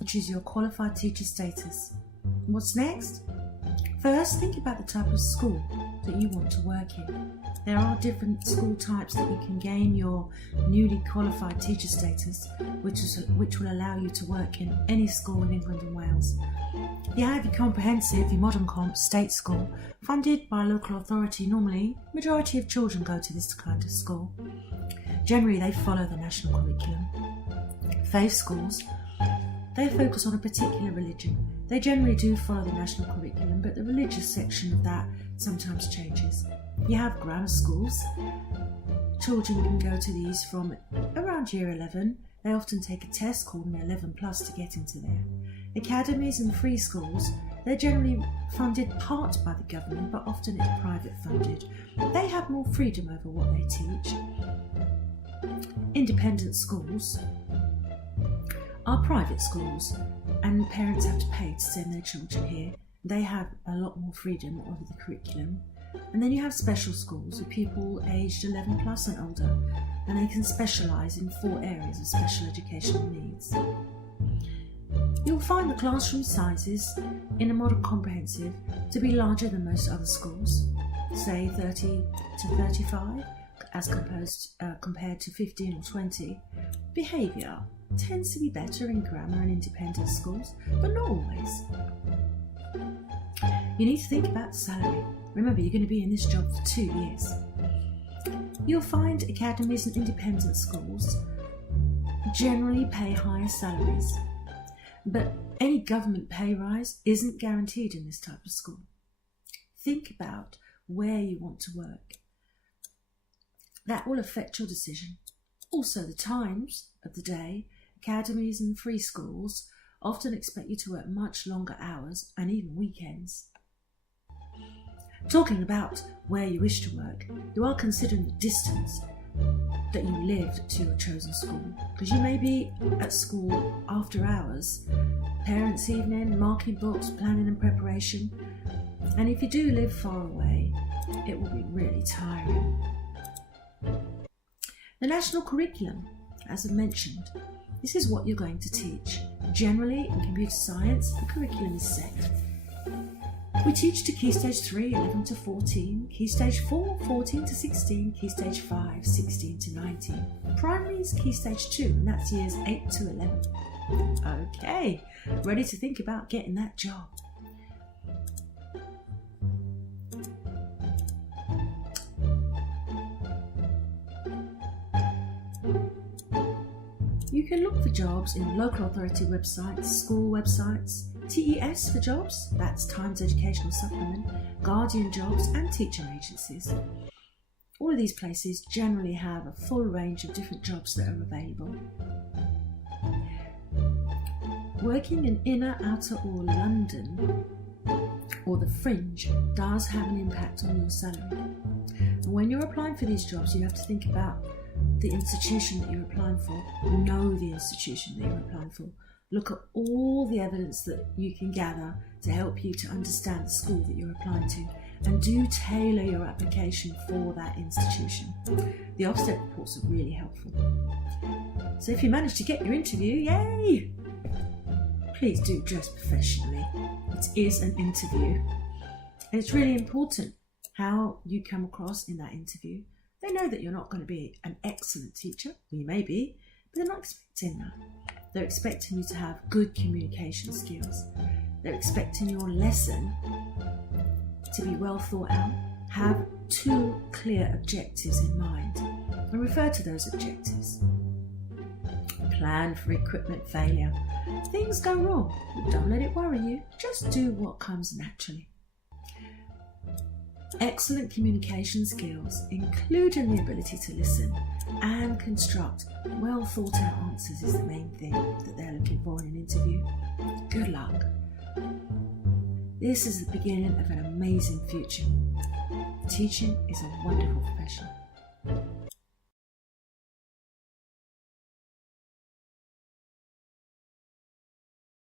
which is your qualified teacher status. What's next? First, think about the type of school that you want to work in. There are different school types that you can gain your newly qualified teacher status, which will allow you to work in any school in England and Wales. You have your comprehensive, your modern comp state school, funded by a local authority. Normally, majority of children go to this kind of school. Generally, they follow the national curriculum. Faith schools, they focus on a particular religion. They generally do follow the national curriculum, but the religious section of that sometimes changes. You have grammar schools. Children can go to these from around year 11. They often take a test called an 11 plus to get into there. Academies and free schools, they're generally funded part by the government, but often it's private funded. They have more freedom over what they teach. Independent schools are private schools, and parents have to pay to send their children here. They have a lot more freedom over the curriculum. And then you have special schools with people aged 11 plus and older, and they can specialise in 4 areas of special educational needs. You'll find the classroom sizes in a modern comprehensive to be larger than most other schools, say 30 to 35 as compared to 15 or 20. Behaviour tends to be better in grammar and independent schools, but not always. You need to think about salary. Remember, you're going to be in this job for 2 years. You'll find academies and independent schools generally pay higher salaries, but any government pay rise isn't guaranteed in this type of school. Think about where you want to work. That will affect your decision. Also, the times of the day. Academies and free schools often expect you to work much longer hours and even weekends. Talking about where you wish to work, you are considering the distance that you live to your chosen school, because you may be at school after hours, parents' evening, marking books, planning and preparation, and if you do live far away, it will be really tiring. The national curriculum, as I've mentioned, this is what you're going to teach. Generally, in computer science, the curriculum is set. We teach to Key Stage 3, 11 to 14, Key Stage 4, 14 to 16, Key Stage 5, 16 to 19. Primary is Key Stage 2, and that's years 8 to 11. Okay, ready to think about getting that job. You can look for jobs in local authority websites, school websites, TES for jobs, that's Times Educational Supplement, Guardian jobs and teaching agencies. All of these places generally have a full range of different jobs that are available. Working in inner, outer or London or the fringe does have an impact on your salary. And when you're applying for these jobs, you have to think about the institution that you're applying for. Know the institution that you're applying for. Look at all the evidence that you can gather to help you to understand the school that you're applying to, and do tailor your application for that institution. The Ofsted reports are really helpful. So if you manage to get your interview, yay! Please do dress professionally. It is an interview. And it's really important how you come across in that interview. They know that you're not going to be an excellent teacher. You may be, but they're not expecting that. They're expecting you to have good communication skills. They're expecting your lesson to be well thought out, have 2 clear objectives in mind, and refer to those objectives. Plan for equipment failure. Things go wrong, but don't let it worry you. Just do what comes naturally. Excellent communication skills, including the ability to listen and construct well thought out answers, is the main thing that they're looking for in an interview. Good luck. This is the beginning of an amazing future. Teaching is a wonderful profession.